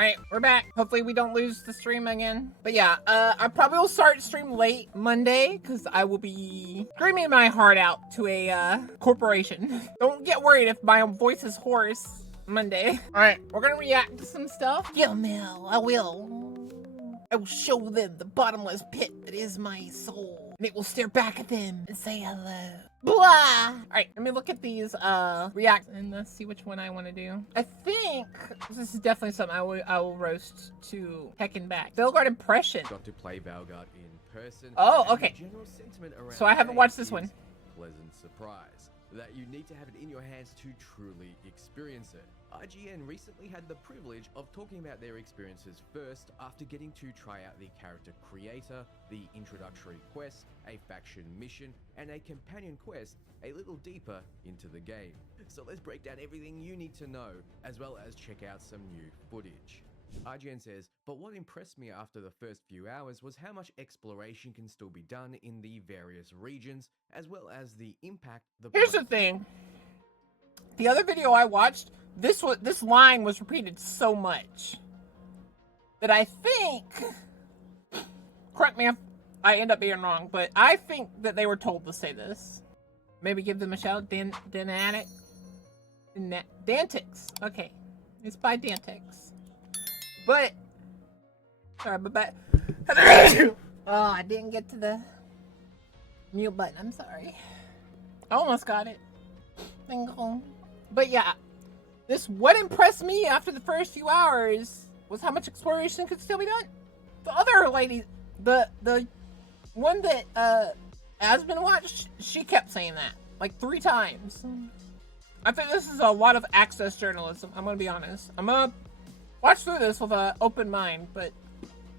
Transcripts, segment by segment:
Alright, we're back. Hopefully we don't lose the stream again. But yeah, I probably will start stream late Monday because I will be screaming my heart out to a corporation. Don't get worried if my voice is hoarse Monday. Alright, we're gonna react to some stuff. Yeah, Mel, I will. I will show them the bottomless pit that is my soul. And it will stare back at them and say hello. Blah! Alright, let me look at these react and let's see which one I want to do. I think this is definitely something I will roast to heck and back. Veilguard impression. Got to play Veilguard in person. Oh, okay. So I haven't watched this one. Pleasant surprise that you need to have it in your hands to truly experience it. IGN recently had the privilege of talking about their experiences first after getting to try out the character creator, the introductory quest, a faction mission, and a companion quest a little deeper into the game. So let's break down everything you need to know, as well as check out some new footage. IGN says, but what impressed me after the first few hours was how much exploration can still be done in the various regions, as well as the impact the— Here's the thing. The other video I watched, this line was repeated so much that I think, correct me if I end up being wrong, but I think that they were told to say this. Maybe give them a shout out. Dantics. Okay. It's by Dantics. But, sorry, but oh, I didn't get to the mute button. I'm sorry. I almost got it. But yeah, what impressed me after the first few hours was how much exploration could still be done. The other lady, the one that Aspen watched, she kept saying that like 3 times. I think this is a lot of access journalism. I'm gonna be honest. I'm gonna watch through this with an open mind, but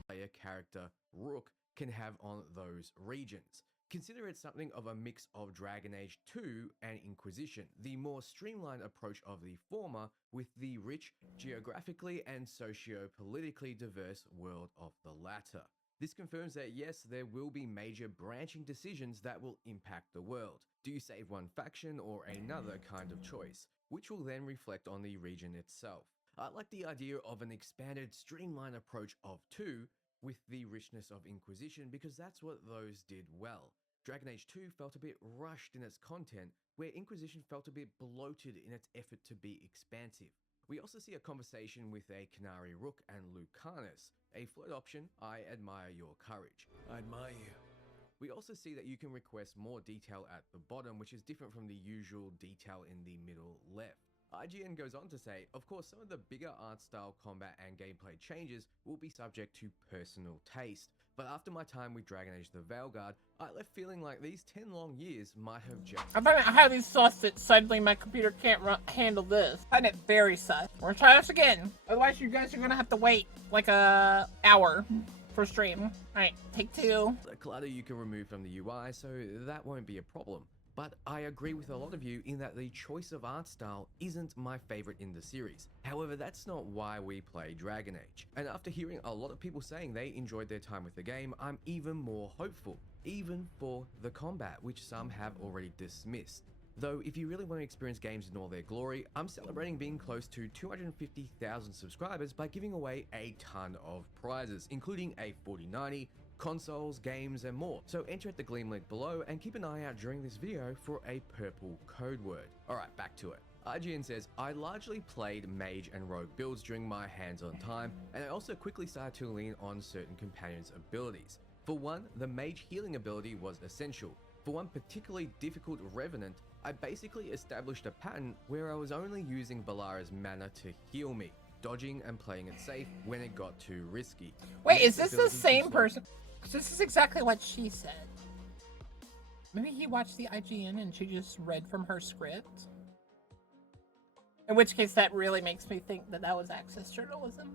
player character Rook can have on those regions. Consider it something of a mix of Dragon Age 2 and Inquisition, the more streamlined approach of the former with the rich, geographically and socio-politically diverse world of the latter. This confirms that yes, there will be major branching decisions that will impact the world. Do you save one faction or another kind of choice, which will then reflect on the region itself? I like the idea of an expanded, streamlined approach of 2 with the richness of Inquisition because that's what those did well. Dragon Age 2 felt a bit rushed in its content, where Inquisition felt a bit bloated in its effort to be expansive. We also see a conversation with a Canary Rook and Lucanus, a float option. I admire your courage. I admire you. We also see that you can request more detail at the bottom, which is different from the usual detail in the middle left. IGN goes on to say, of course, some of the bigger art style, combat, and gameplay changes will be subject to personal taste. But after my time with Dragon Age the Veilguard, I left feeling like these 10 long years might have just— I find it highly sus that suddenly my computer can't handle this. I find it very sus. We're gonna try this again. Otherwise, you guys are gonna have to wait like a hour for stream. Alright, take 2. The clutter you can remove from the UI, so that won't be a problem. But I agree with a lot of you in that the choice of art style isn't my favorite in the series. However, that's not why we play Dragon Age. And after hearing a lot of people saying they enjoyed their time with the game, I'm even more hopeful, even for the combat, which some have already dismissed. Though, if you really want to experience games in all their glory, I'm celebrating being close to 250,000 subscribers by giving away a ton of prizes, including a 4090, consoles, games, and more. So enter at the Gleam link below and keep an eye out during this video for a purple code word. Alright, back to it. IGN says, I largely played mage and rogue builds during my hands-on time, and I also quickly started to lean on certain companions' abilities. For one, the mage healing ability was essential. For one particularly difficult revenant, I basically established a pattern where I was only using Balara's mana to heal me, dodging and playing it safe when it got too risky. Wait, is this the same person? This is exactly what she said. Maybe he watched the IGN and she just read from her script. In which case, that really makes me think that that was access journalism.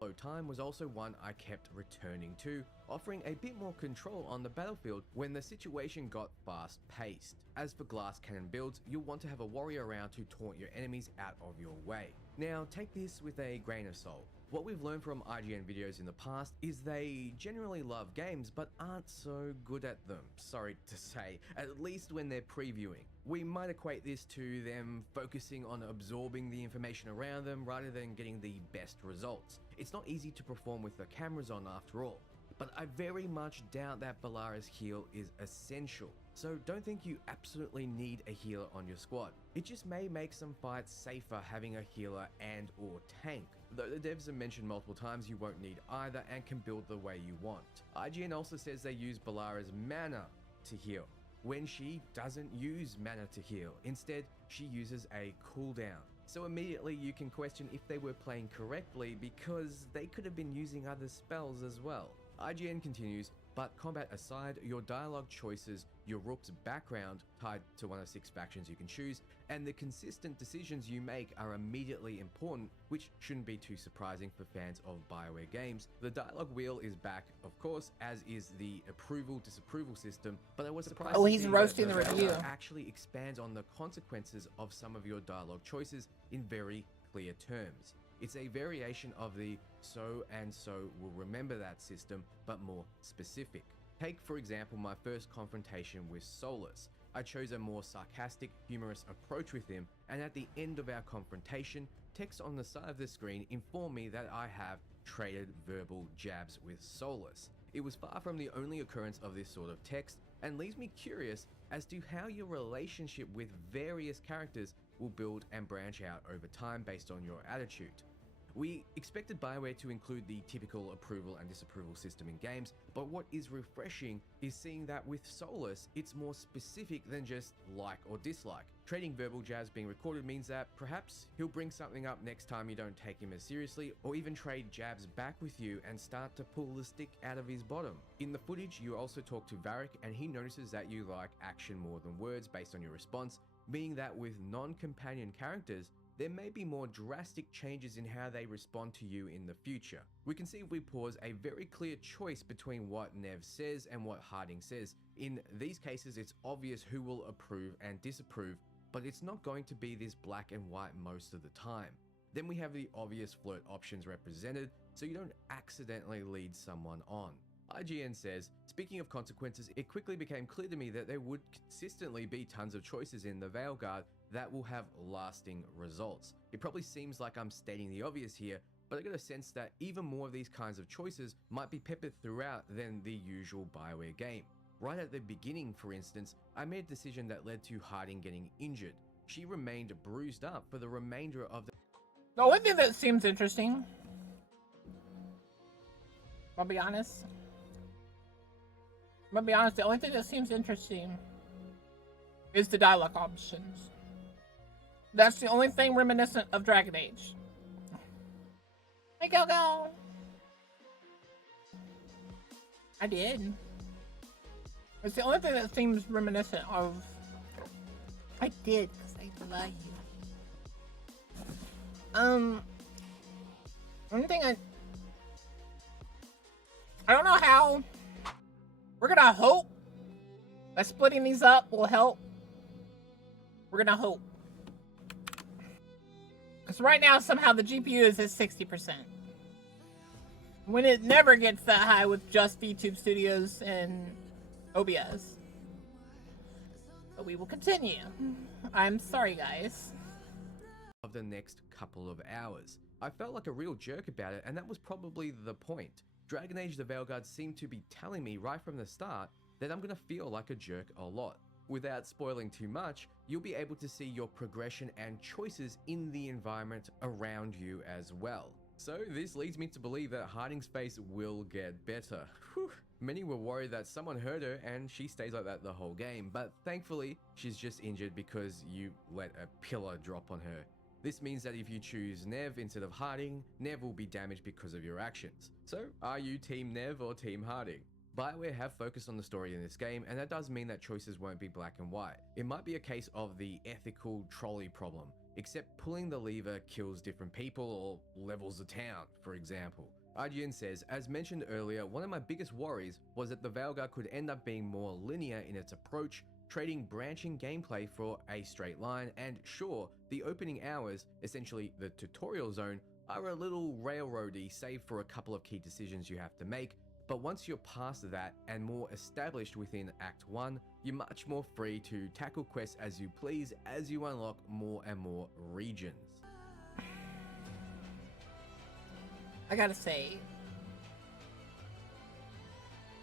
Low time was also one I kept returning to, offering a bit more control on the battlefield when the situation got fast-paced. As for glass cannon builds, you'll want to have a warrior around to taunt your enemies out of your way. Now, take this with a grain of salt. What we've learned from IGN videos in the past is they generally love games but aren't so good at them, sorry to say, at least when they're previewing. We might equate this to them focusing on absorbing the information around them rather than getting the best results. It's not easy to perform with the cameras on after all. But I very much doubt that Ballara's heal is essential, so don't think you absolutely need a healer on your squad. It just may make some fights safer having a healer and or tank, though the devs have mentioned multiple times you won't need either and can build the way you want. IGN also says they use Ballara's mana to heal, when she doesn't use mana to heal. Instead, she uses a cooldown. So immediately you can question if they were playing correctly because they could have been using other spells as well. IGN continues, but combat aside, your dialogue choices, your Rook's background tied to one of 6 factions you can choose, and the consistent decisions you make are immediately important, which shouldn't be too surprising for fans of BioWare games. The dialogue wheel is back, of course, as is the approval-disapproval system, but I was surprised to he's see roasting that the review. actually expands on the consequences of some of your dialogue choices in very clear terms. It's a variation of the so and so will remember that system, but more specific. Take, for example, my first confrontation with Solus. I chose a more sarcastic, humorous approach with him, and at the end of our confrontation, text on the side of the screen informed me that I have traded verbal jabs with Solus. It was far from the only occurrence of this sort of text, and leaves me curious as to how your relationship with various characters will build and branch out over time based on your attitude. We expected BioWare to include the typical approval and disapproval system in games, but what is refreshing is seeing that with Solus, it's more specific than just like or dislike. Trading verbal jabs being recorded means that perhaps he'll bring something up next time you don't take him as seriously, or even trade jabs back with you and start to pull the stick out of his bottom. In the footage, you also talk to Varric and he notices that you like action more than words based on your response, meaning that with non-companion characters, there may be more drastic changes in how they respond to you in the future. We can see if we pause a very clear choice between what Nev says and what Harding says. In these cases, it's obvious who will approve and disapprove, but it's not going to be this black and white most of the time. Then we have the obvious flirt options represented, so you don't accidentally lead someone on. IGN says, speaking of consequences, it quickly became clear to me that there would consistently be tons of choices in the Veilguard that will have lasting results. It probably seems like I'm stating the obvious here, but I get a sense that even more of these kinds of choices might be peppered throughout than the usual BioWare game. Right at the beginning, for instance, I made a decision that led to Harding getting injured. She remained bruised up for the remainder of The only thing that seems interesting, I'll be honest, the only thing that seems interesting is the dialogue options. That's the only thing reminiscent of Dragon Age. Hey, go! I did. It's the only thing that seems reminiscent of... I did, because I love you. One thing I don't know how. We're gonna hope that splitting these up will help. We're gonna hope. Because right now, somehow the GPU is at 60%. When it never gets that high with just VTube Studios and OBS. But we will continue. I'm sorry, guys. Of the next couple of hours. I felt like a real jerk about it, and that was probably the point. Dragon Age the Veilguard seemed to be telling me right from the start that I'm gonna feel like a jerk a lot. Without spoiling too much, you'll be able to see your progression and choices in the environment around you as well. So this leads me to believe that Harding's face will get better. Whew. Many were worried that someone hurt her and she stays like that the whole game, but thankfully she's just injured because you let a pillar drop on her. This means that if you choose Nev instead of Harding, Nev will be damaged because of your actions. So are you Team Nev or Team Harding? BioWare have focused on the story in this game, and that does mean that choices won't be black and white. It might be a case of the ethical trolley problem, except pulling the lever kills different people or levels the town, for example. IGN says, as mentioned earlier, one of my biggest worries was that the Veilguard could end up being more linear in its approach, trading branching gameplay for a straight line, and sure, the opening hours, essentially the tutorial zone, are a little railroady save for a couple of key decisions you have to make, but once you're past that and more established within Act 1, you're much more free to tackle quests as you please as you unlock more and more regions. I gotta say,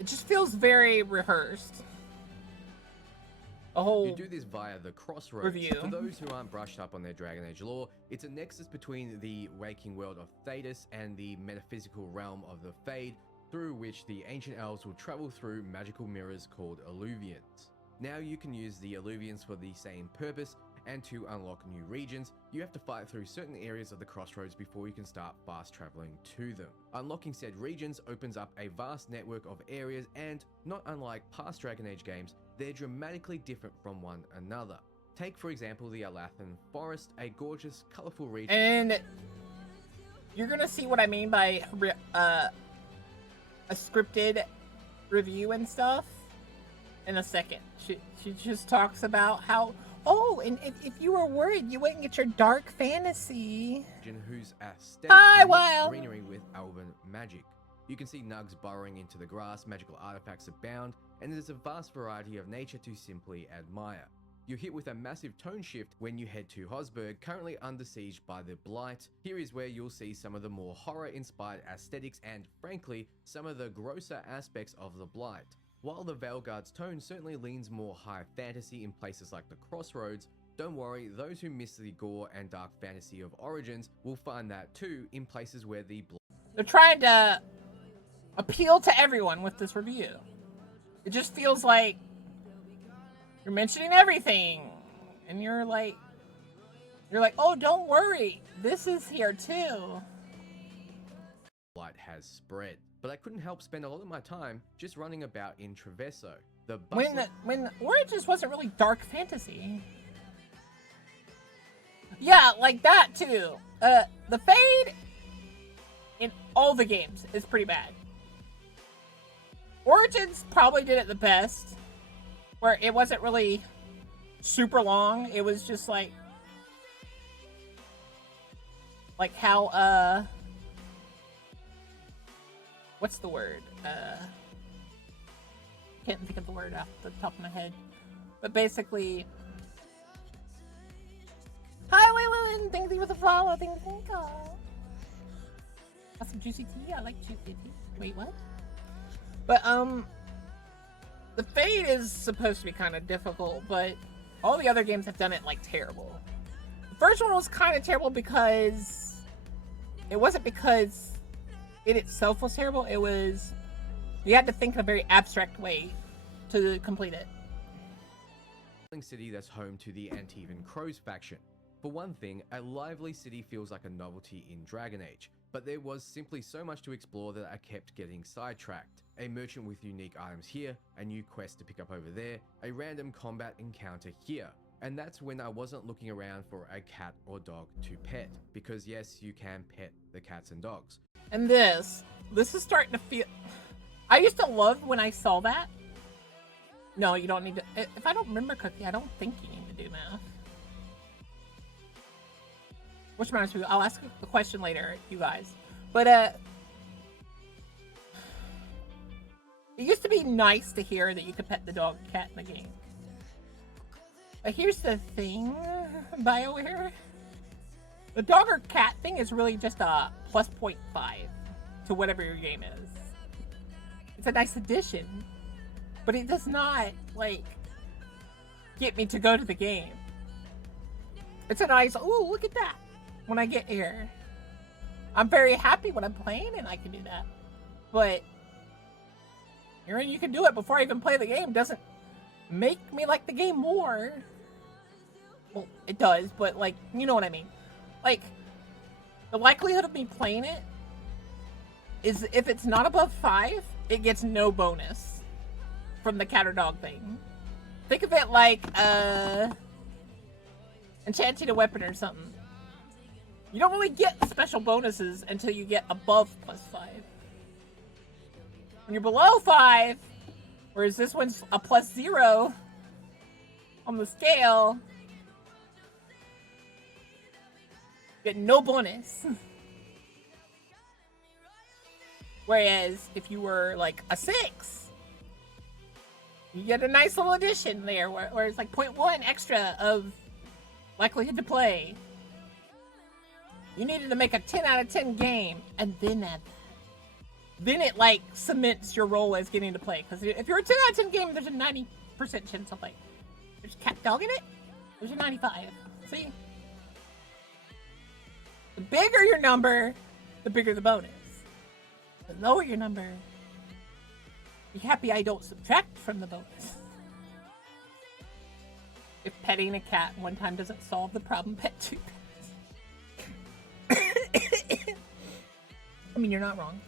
it just feels very rehearsed. You do this via the Crossroads. Review. For those who aren't brushed up on their Dragon Age lore, it's a nexus between the waking world of Thedas and the metaphysical realm of the Fade, through which the ancient elves will travel through magical mirrors called Alluvians. Now you can use the Alluvians for the same purpose, and to unlock new regions, you have to fight through certain areas of the Crossroads before you can start fast traveling to them. Unlocking said regions opens up a vast network of areas, and not unlike past Dragon Age games, they're dramatically different from one another. Take for example the Alathan Forest, a gorgeous, colourful region. And you're gonna see what I mean by a scripted review and stuff in a second. She just talks about how, oh, and if you were worried you wouldn't get your dark fantasy. Whose aesthetic greenery with elven magic. You can see nugs burrowing into the grass, magical artifacts abound, and there's a vast variety of nature to simply admire. You're hit with a massive tone shift when you head to Hosberg, currently under siege by the Blight. Here is where you'll see some of the more horror-inspired aesthetics and, frankly, some of the grosser aspects of the Blight. While the Veilguard's tone certainly leans more high fantasy in places like the Crossroads, don't worry, those who miss the gore and dark fantasy of Origins will find that too in places where the They're trying to appeal to everyone with this review. It just feels like you're mentioning everything, and you're like, oh, don't worry, this is here too. Light has spread, but I couldn't help spend a lot of my time just running about in Traverso. When Origins wasn't really dark fantasy. Yeah, like that too. The Fade in all the games is pretty bad. Origins probably did it the best, where it wasn't really super long. It was just like how what's the word? Can't think of the word off the top of my head. But basically, hi Waylon, thank you for the follow. Thank you. Got some juicy tea. I like juicy tea. Wait, what? But the Fade is supposed to be kind of difficult, but all the other games have done it like terrible. The first one was kind of terrible because it wasn't because it itself was terrible. It was, you had to think in a very abstract way to complete it. City that's home to the Antivan Crows faction. For one thing, a lively city feels like a novelty in Dragon Age, but there was simply so much to explore that I kept getting sidetracked. A merchant with unique items here, a new quest to pick up over there, a random combat encounter here. And that's when I wasn't looking around for a cat or dog to pet, because yes, you can pet the cats and dogs. And this is starting to feel... I used to love when I saw that. No, you don't need to... If I don't remember correctly, I don't think you need to do math. Which reminds me, I'll ask the question later, you guys. But, it used to be nice to hear that you could pet the dog and cat in the game. But here's the thing, BioWare. The dog or cat thing is really just a plus 0.5 to whatever your game is. It's a nice addition, but it does not, like, get me to go to the game. It's a nice, ooh, look at that, when I get here. I'm very happy when I'm playing and I can do that. But hearing you can do it before I even play the game doesn't make me like the game more. Well, it does, but, like, you know what I mean. Like, the likelihood of me playing it is if it's not above 5, it gets no bonus from the cat or dog thing. Think of it like, enchanting a weapon or something. You don't really get special bonuses until you get above plus 5. When you're below 5, whereas this one's a plus 0, on the scale, get no bonus. Whereas if you were like a 6, you get a nice little addition there where it's like 0.1 extra of likelihood to play. You needed to make a 10 out of 10 game and then add that. Then it like cements your role as getting to play. Because if you're a 10 out of 10 game, there's a 90% chance of play. There's cat dog in it, there's a 95. See? The bigger your number, the bigger the bonus. The lower your number, be happy I don't subtract from the bonus. If petting a cat one time doesn't solve the problem, pet 2 pets. I mean, you're not wrong.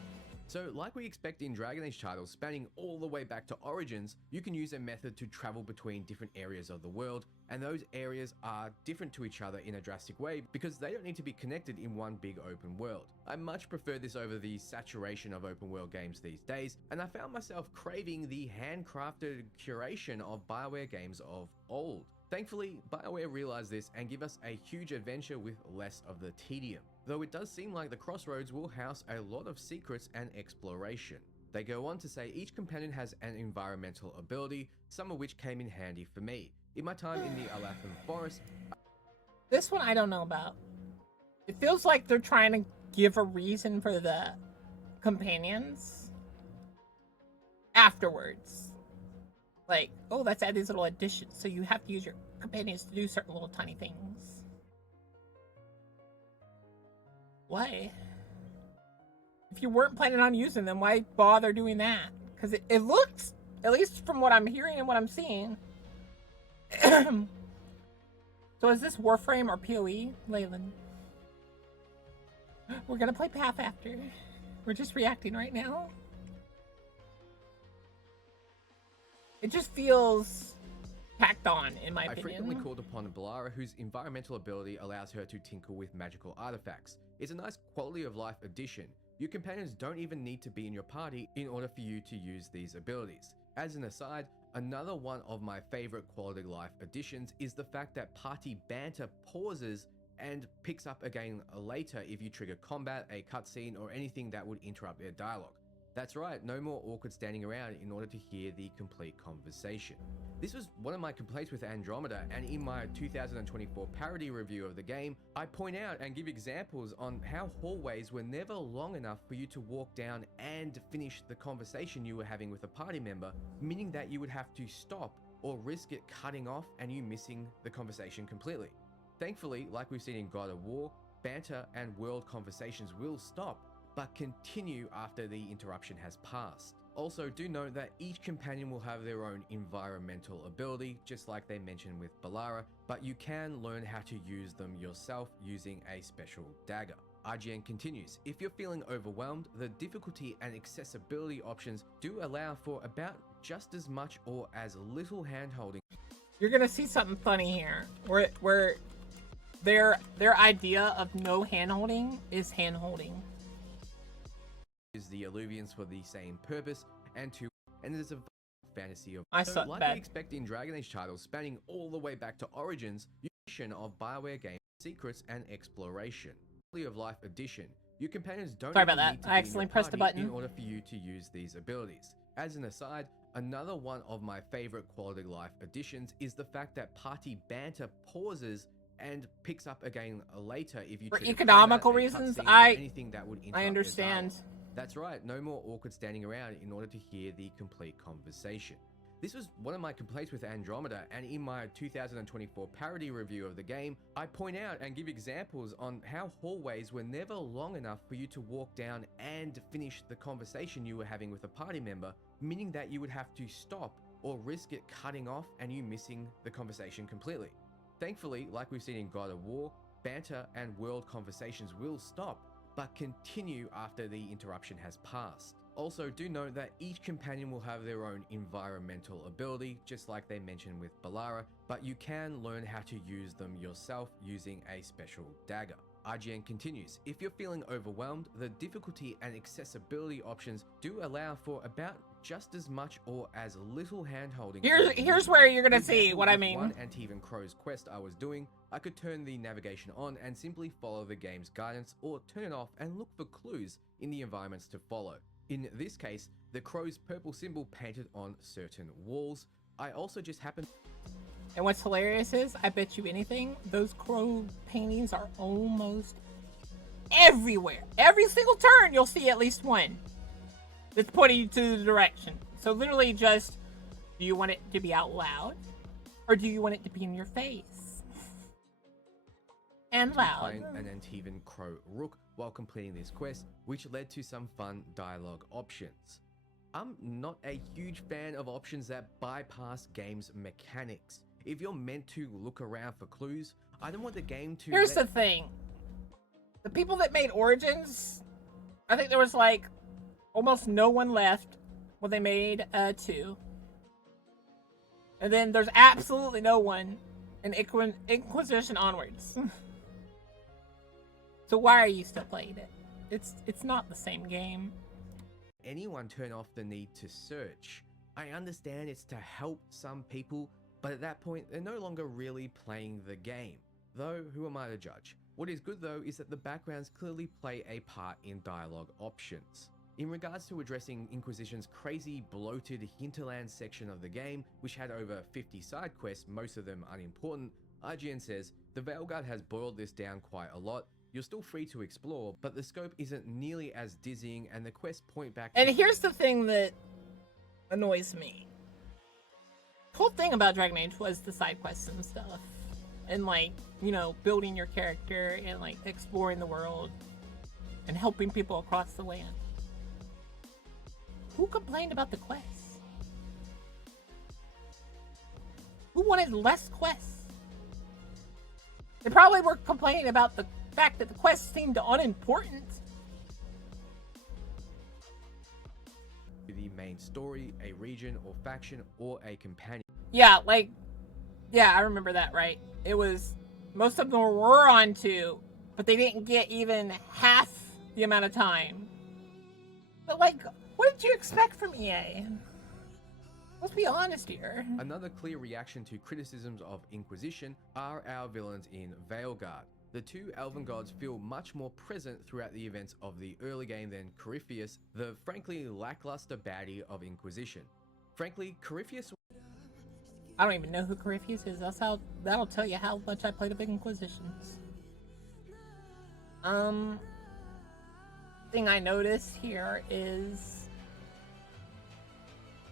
So, like we expect in Dragon Age titles spanning all the way back to Origins, you can use a method to travel between different areas of the world, and those areas are different to each other in a drastic way because they don't need to be connected in one big open world. I much prefer this over the saturation of open world games these days, and I found myself craving the handcrafted curation of BioWare games of old. Thankfully, BioWare realized this and give us a huge adventure with less of the tedium. Though it does seem like the Crossroads will house a lot of secrets and exploration. They go on to say each companion has an environmental ability, some of which came in handy for me. In my time in the Alathan Forest... This one I don't know about. It feels like they're trying to give a reason for the companions afterwards. Like, oh, let's add these little additions, so you have to use your companions to do certain little tiny things. Why? If you weren't planning on using them, why bother doing that? Because it looks, at least from what I'm hearing and what I'm seeing. So is this Warframe or PoE, Leyland? We're gonna play Path after. We're just reacting right now. It just feels tacked on, in my opinion. I frequently called upon Balara, whose environmental ability allows her to tinker with magical artifacts. It's a nice quality of life addition. Your companions don't even need to be in your party in order for you to use these abilities. As an aside, another one of my favorite quality of life additions is the fact that party banter pauses and picks up again later if you trigger combat, a cutscene, or anything that would interrupt their dialogue. That's right, no more awkward standing around in order to hear the complete conversation. This was one of my complaints with Andromeda, and in my 2024 parody review of the game, I point out and give examples on how hallways were never long enough for you to walk down and finish the conversation you were having with a party member, meaning that you would have to stop or risk it cutting off and you missing the conversation completely. Thankfully, like we've seen in God of War, banter and world conversations will stop, but continue after the interruption has passed. Also, do note that each companion will have their own environmental ability, just like they mentioned with Balara, but you can learn how to use them yourself using a special dagger. IGN continues, if you're feeling overwhelmed, the difficulty and accessibility options do allow for about just as much or as little hand-holding. You're gonna see something funny here, where their idea of no hand-holding is hand-holding. Is the Illuvians for the same purpose, and it is a fantasy of... I so, suck like bad. we expect in Dragon Age titles spanning all the way back to Origins, use of BioWare game secrets and exploration. Quality of life addition. Your companions don't Sorry about even that. need to I be in accidentally your pressed the party button. in order for you to use these abilities. As an aside, another one of my favorite quality of life additions is the fact that party banter pauses and picks up again later if you For trigger economical combat, a reasons, cutscene, or anything that would interrupt I their understand. dialogue. That's right, no more awkward standing around in order to hear the complete conversation. This was one of my complaints with Andromeda, and in my 2024 parody review of the game, I point out and give examples on how hallways were never long enough for you to walk down and finish the conversation you were having with a party member, meaning that you would have to stop or risk it cutting off and you missing the conversation completely. Thankfully, like we've seen in God of War, banter and world conversations will stop, but continue after the interruption has passed. Also, do note that each companion will have their own environmental ability, just like they mentioned with Balara, but you can learn how to use them yourself using a special dagger. IGN continues, if you're feeling overwhelmed, the difficulty and accessibility options do allow for about just as much or as little hand-holding. Here's where you're gonna see what I mean. One Antivan Crow's quest I was doing, I could turn the navigation on and simply follow the game's guidance, or turn it off and look for clues in the environments to follow. In this case, the crow's purple symbol painted on certain walls. I also just happened. And what's hilarious is, I bet you anything, those crow paintings are almost everywhere. Every single turn, you'll see at least one that's pointing you to the direction. So literally just, do you want it to be out loud? Or do you want it to be in your face? And loud. Playing an Antivan Crow Rook while completing this quest, which led to some fun dialogue options. I'm not a huge fan of options that bypass game's mechanics. If you're meant to look around for clues, I don't want the game to... Here's the thing. The people that made Origins, I think there was like almost no one left when they made 2. And then there's absolutely no one in Inquisition onwards. So why are you still playing it? It's not the same game. Anyone turn off the need to search. I understand it's to help some people, but at that point, they're no longer really playing the game. Though, who am I to judge? What is good though is that the backgrounds clearly play a part in dialogue options. In regards to addressing Inquisition's crazy, bloated hinterland section of the game, which had over 50 side quests, most of them unimportant, IGN says, the Veilguard has boiled this down quite a lot. You're still free to explore, but the scope isn't nearly as dizzying and the quests point back to... And here's the thing that annoys me. The whole thing about Dragon Age was the side quests and stuff. And like, you know, building your character and like exploring the world and helping people across the land. Who complained about the quests? Who wanted less quests? They probably were complaining about the fact that the quests seemed unimportant. The main story, a region or faction, or a companion. Yeah, like, yeah, I remember that, right? It was, most of them were on to, but they didn't get even half the amount of time. But like, what did you expect from EA? Let's be honest here. Another clear reaction to criticisms of Inquisition are our villains in Veilguard. The two elven gods feel much more present throughout the events of the early game than Corypheus, the frankly lackluster baddie of Inquisition. Frankly, Corypheus... I don't even know who Corypheus is. That'll tell you how much I played the big Inquisitions. Thing I noticed here is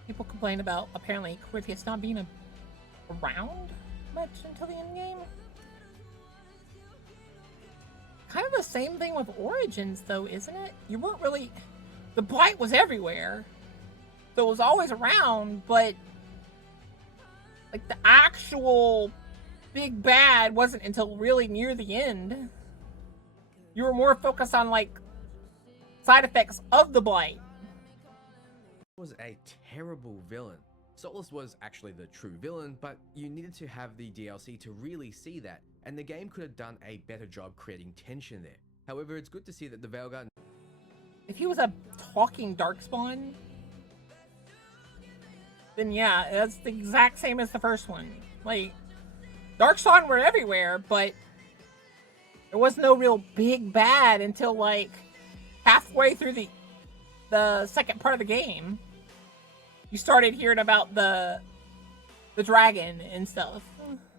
people complain about apparently Corypheus not being around much until the end game. Kind of the same thing with Origins though, isn't it? You weren't really... The Blight was everywhere. So it was always around, but like the actual big bad wasn't until really near the end. You were more focused on like side effects of the Blight. Was a terrible villain. Solus was actually the true villain, but you needed to have the DLC to really see that, and the game could have done a better job creating tension there. However, it's good to see that the Veilguard... If he was a talking Darkspawn, then yeah, that's the exact same as the first one. Like, Darkspawn were everywhere, but there was no real big bad until like halfway through the second part of the game. You started hearing about the dragon and stuff.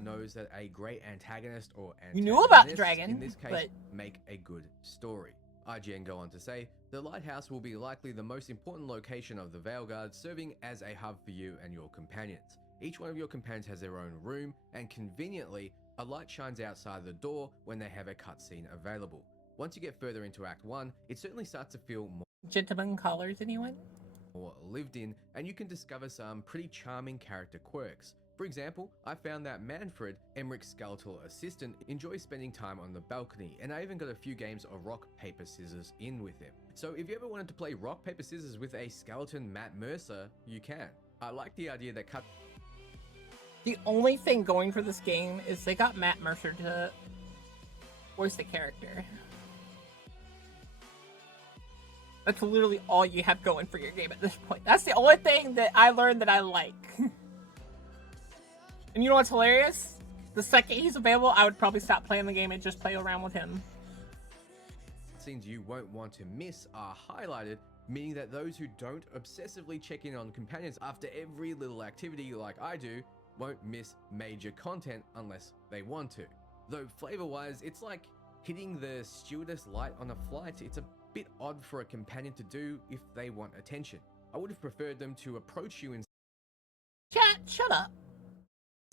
knows that a great antagonist or you knew about the dragon, in this case, but... make a good story. IGN go on to say, the lighthouse will be likely the most important location of the Veilguard, serving as a hub for you and your companions. Each one of your companions has their own room, and conveniently, a light shines outside the door when they have a cutscene available. Once you get further into Act 1, it certainly starts to feel more Gentleman callers, anyone? lived in, and you can discover some pretty charming character quirks. For example, I found that Manfred, Emmerich's skeletal assistant, enjoys spending time on the balcony, and I even got a few games of rock, paper, scissors in with him. So if you ever wanted to play rock, paper, scissors with a skeleton Matt Mercer, you can. I like the idea that The only thing going for this game is they got Matt Mercer Voice the character. That's literally all you have going for your game at this point. That's the only thing that I learned that I like. And you know what's hilarious? The second he's available, I would probably stop playing the game and just play around with him. Scenes you won't want to miss are highlighted, meaning that those who don't obsessively check in on companions after every little activity like I do won't miss major content unless they want to. Though flavor-wise, it's like hitting the stewardess light on a flight. It's a bit odd for a companion to do if they want attention. I would have preferred them to approach you in Chat, shut up.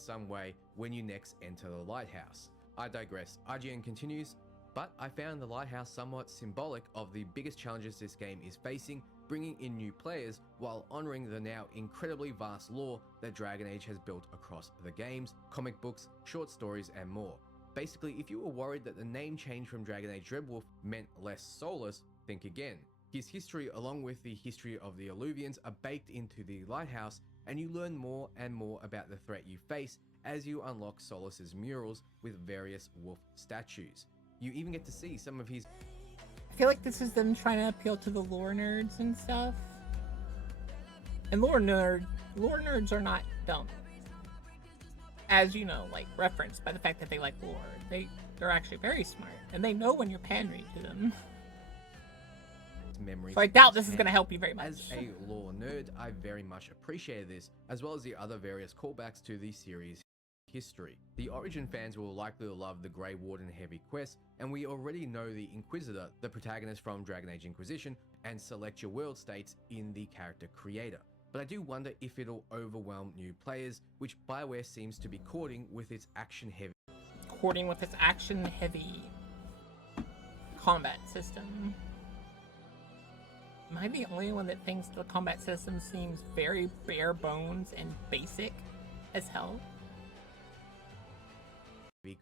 some way when you next enter the lighthouse. I digress. IGN continues, but I found the lighthouse somewhat symbolic of the biggest challenges this game is facing, bringing in new players while honoring the now incredibly vast lore that Dragon Age has built across the games, comic books, short stories, and more. Basically, if you were worried that the name change from Dragon Age Dreadwolf meant less soulless, think again. His history, along with the history of the Alluvians, are baked into the lighthouse, and you learn more and more about the threat you face as you unlock Solas's murals with various wolf statues. You even get to see some of his... I feel like this is them trying to appeal to the lore nerds and stuff. And lore nerds are not dumb. As you know, like, referenced by the fact that they like lore. They're actually very smart, and they know when you're pandering to them. memories. So I doubt this is going to help you very much. As a lore nerd, I very much appreciated this, as well as the other various callbacks to the series history. The Origin fans will likely love the Grey Warden heavy quest, and we already know the Inquisitor, the protagonist from Dragon Age Inquisition, and Select Your World states in the character creator. But I do wonder if it'll overwhelm new players, which BioWare seems to be courting with its action-heavy combat system. Am I the only one that thinks the combat system seems very bare bones and basic as hell?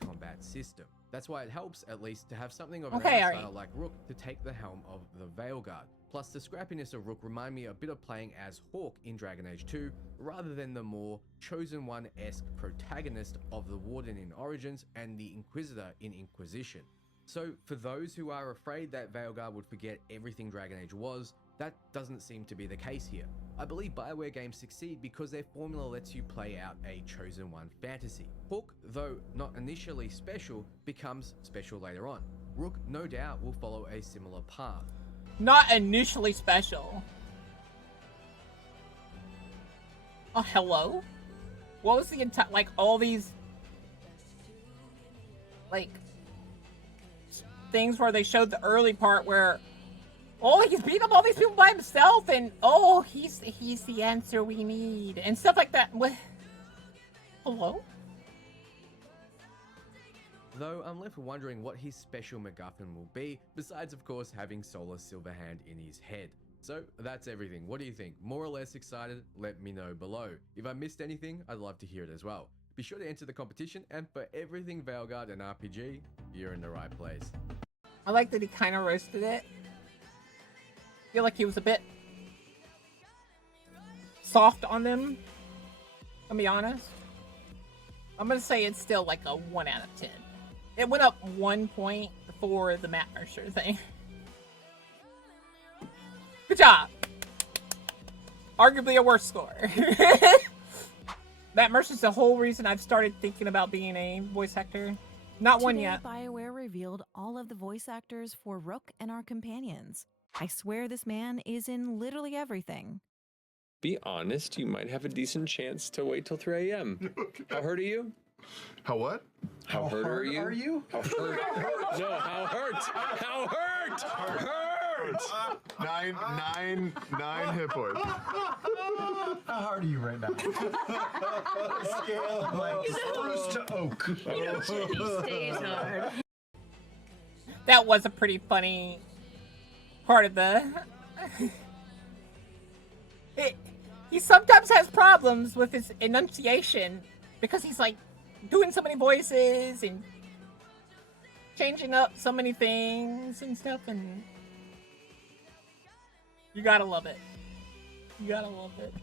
combat system. That's why it helps, at least, to have something of an outsider like Rook to take the helm of the Veilguard. Plus, the scrappiness of Rook remind me a bit of playing as Hawk in Dragon Age 2, rather than the more Chosen One-esque protagonist of the Warden in Origins and the Inquisitor in Inquisition. So, for those who are afraid that Veilguard would forget everything Dragon Age was, that doesn't seem to be the case here. I believe BioWare games succeed because their formula lets you play out a Chosen One fantasy. Hawk, though not initially special, becomes special later on. Rook, no doubt, will follow a similar path. Not initially special. Oh, hello? What was the entire, like, all these, like, things where they showed the early part where, oh, he's beating up all these people by himself, and oh, he's the answer we need, and stuff like that. What? Hello? Though I'm left wondering what his special MacGuffin will be, besides of course having Solar's Silverhand in his head. So that's everything. What do you think? More or less excited? Let me know below. If I missed anything, I'd love to hear it as well. Be sure to enter the competition, and for everything Veilguard and RPG, you're in the right place. I like that he kind of roasted it. I feel like he was a bit soft on them, I'll be honest. I'm gonna say it's still like a 1 out of 10. It went up 1 point for the Matt Mercer thing. Good job. Arguably a worse score. Matt Mercer's the whole reason I've started thinking about being a voice actor. Not one yet. BioWare revealed all of the voice actors for Rook and our companions. I swear this man is in literally everything. Be honest, you might have a decent chance to wait till 3 a.m. How hurt are you? How what? How hurt are you? How hurt? No, how hurt? How hurt? Hurt! Nine hit points. How hard are you right now? Scale of like spruce to oak. You know, Jenny stays hard. That was a pretty funny part of the... He sometimes has problems with his enunciation because he's like doing so many voices and changing up so many things and stuff, and you gotta love it. You gotta love it.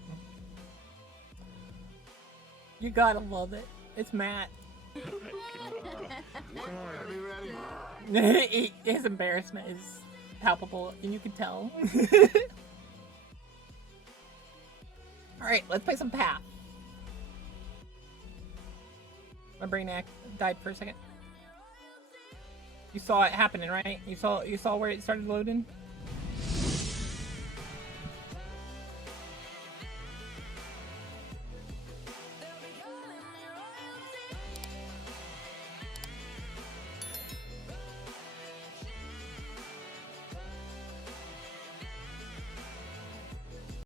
You gotta love it. It's Matt. Ready. His embarrassment is palpable, and you can tell. Alright, let's play some Path. My brain died for a second. You saw it happening, right? You saw where it started loading?